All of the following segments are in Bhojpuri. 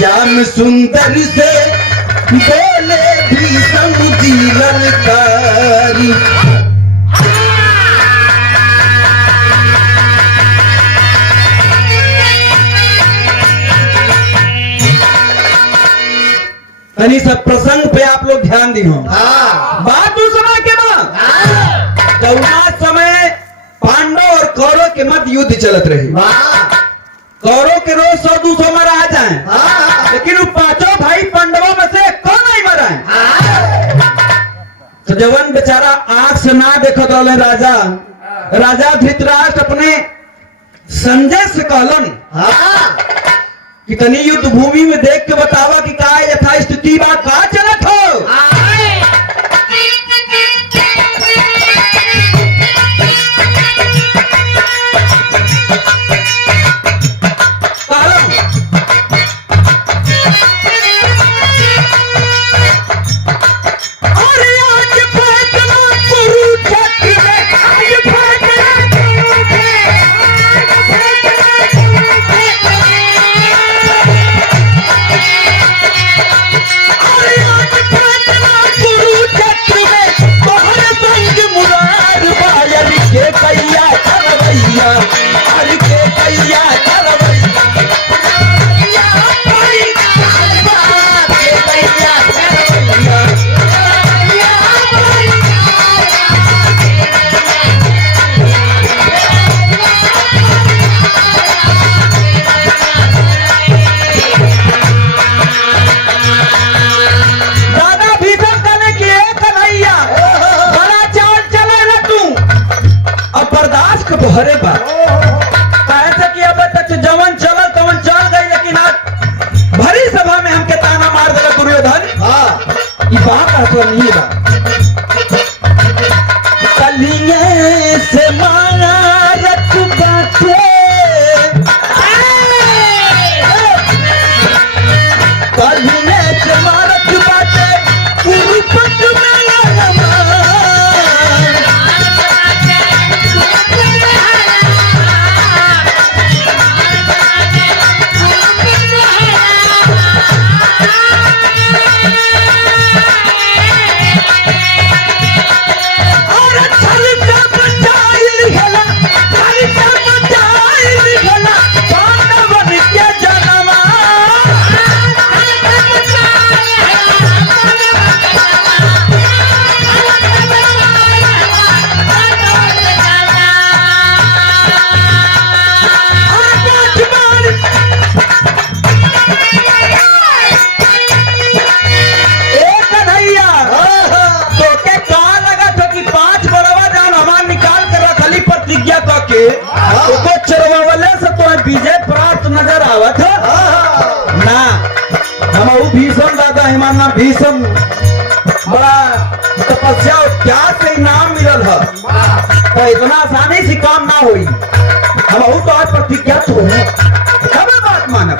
श्याम सुंदर से बोले भीषम जी ललकारी। तनी सब प्रसंग पे आप लोग ध्यान दी हो। बात उस समय के बाद जौना समय पांडव और कौरव के मध्य युद्ध चलत रही। कौरव के रोज 100-200 मरा जाए, लेकिन वो पांचों भाई पांडवों में से कौन नहीं मरा है। तो जवन बेचारा आंख से ना देखत रहले राजा धृतराष्ट्र अपने संजय से कहलन कि तनी युद्ध भूमि में देख के बतावा कि का यथा स्थिति बा, का चलत हो। हरे बात कैसे कि अब तक जवन चल तवन चल गई, लेकिन आज भरी सभा में हमके ताना मार दिला दुर्योधन। ये बात तो नहीं है। कलिए से मारा रख बाटे, कलिए से मारत बाटे उरुपट में विजय प्राप्त नजर आवत ना। हम भीषम दादा हिमाना भीषम बड़ा तपस्या और त्याग से नाम मिलल है, तो इतना आसानी से काम ना हुई। हम तो आज प्रतिज्ञा तो सब बात मानब।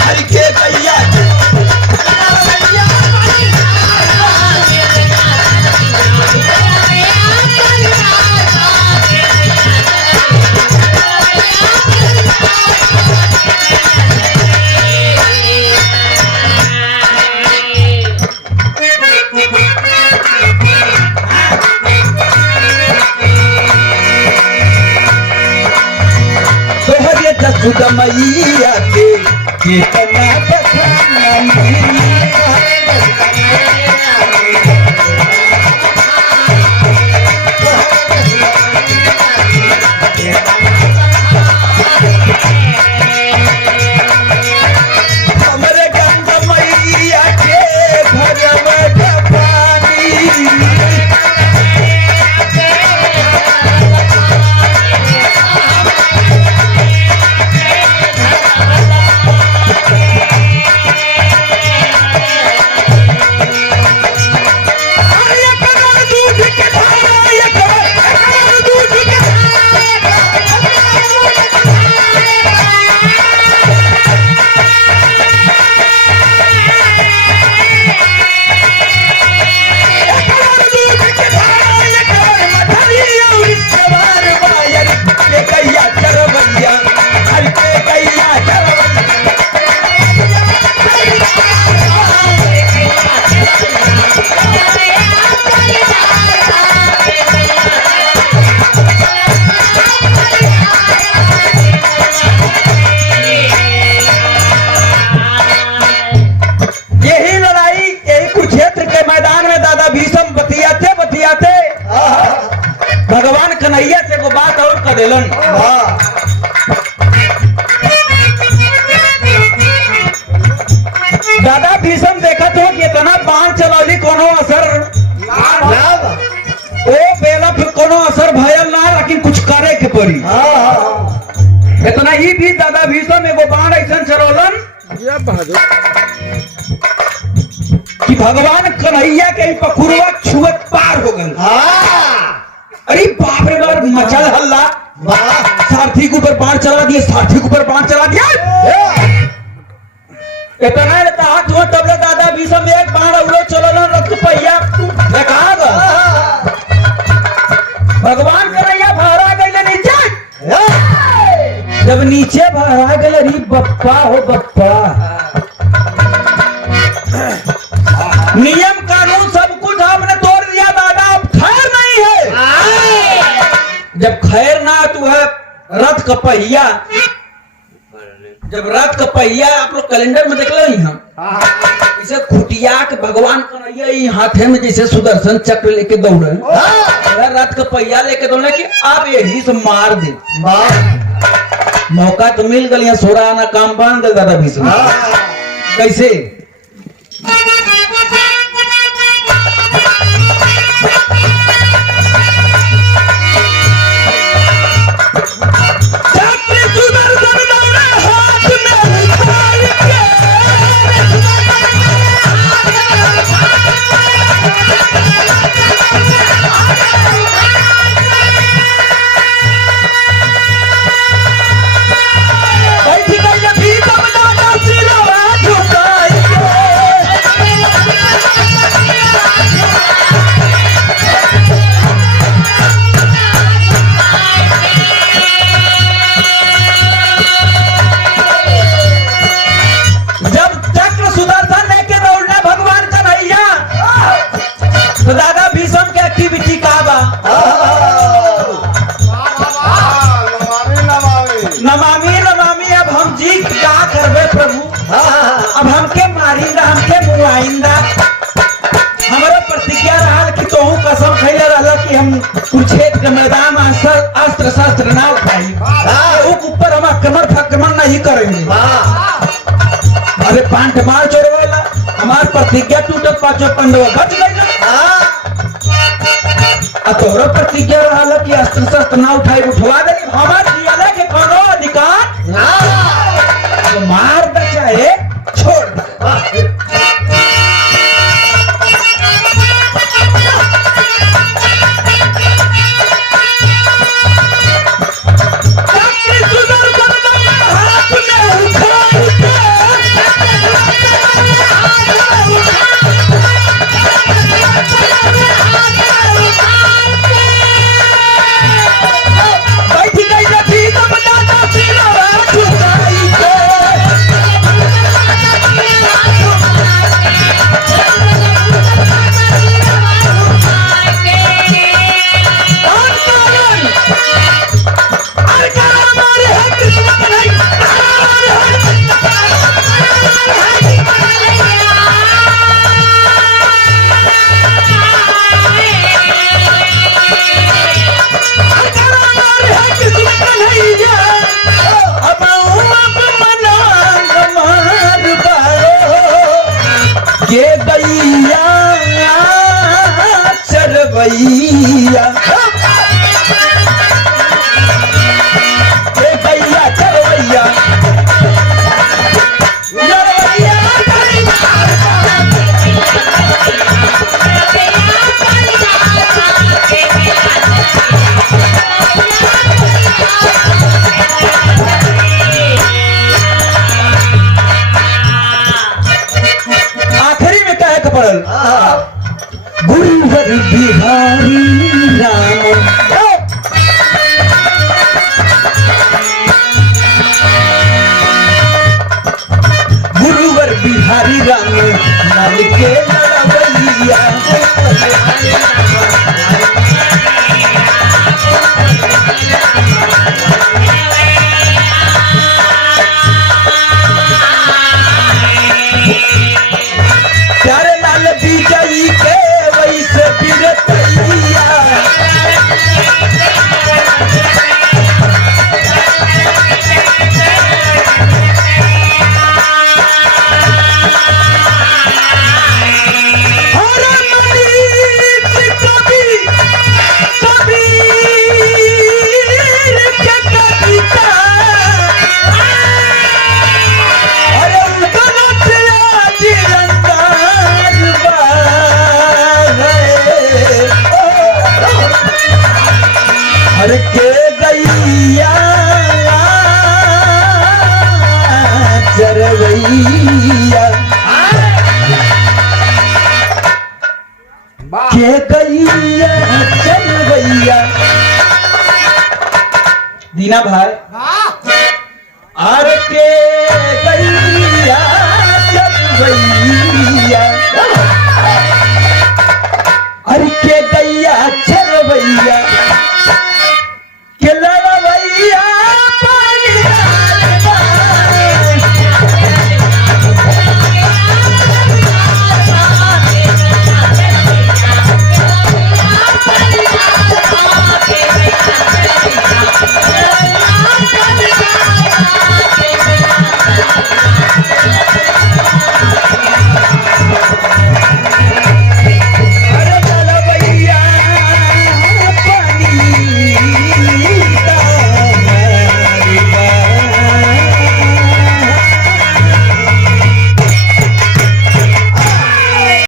हर के भैया सुदमैया के कितना हमरे गंगा मैया के घर में पानी कन्हैया से को बात और कर देलन। दादा भीषम देखा तो कि इतना बाण चलौली कोनो असर ओ बेला फिर कोनो असर भयल ना, लेकिन कुछ करे के पड़ी। इतना ही भी दादा भीषम एगो बाण ऐसा चलौलन कि भगवान कन्हैया के पकुरवा छुअत पार हो गए। अरे बाप रे बाप, मचल हल्ला, सारथी के ऊपर बाण चला दिए, सारथी के ऊपर बाण चला दिया। इतना हाथ हुआ तबले दादा भीषम एक बाण अवलो चलो रथ पहिया देखा भगवान कन्हैया भरा गए नीचे। जब नीचे भरा गए, अरे बप्पा हो बप्पा, नियम कानून सब कुछ हमने तोड़ दिया दादा, अब खैर नहीं है। जब खैर ना तो है रथ का पहिया, जब रथ का पहिया आप लोग कैलेंडर में देख लो ही हम इसे खुटिया के भगवान कन्हैया हाथे में जैसे सुदर्शन चक्र लेके दौड़े, रथ का पहिया लेके दौड़े कि आप यही से मार दे। मौका तो मिल गया, सोरा आना काम बांध गया दादा भीषम। कैसे नमामि नमामि, अब हम जी क्या करबे प्रभु, अब हमके मारिंदा, हमके मुआइंदा। हमारे प्रतिज्ञा रहा कि तोहू कसम खैले रहला कि हम कुरुक्षेत्र के मैदान में अस्त्र शस्त्र ना उठाई, ऊपर हम आक्रमण नहीं करेंगे। अरे पांठ मार चोरवेला हमार प्रतिज्ञा टूटत, पांचों पांडव बच गए। तोहरा प्रतिज्ञा रहा कि अस्त्र शस्त्र ना उठाई, उठवा दे हमार जियाला के कोनो अधिकार ना, तो मार दे चाहे छोड़ दे। चरवैया चरवैया आखिरी में कहे के पड़ल गुरुवर बिहारी राम, गुरुवर बिहारी राम नल के लड़वैया। प्यारे लाल विजयी के वैसे बिरतैया हर के गैया चरवैया के गैया चरवैया। दीना भाई आर के गैया चरवैया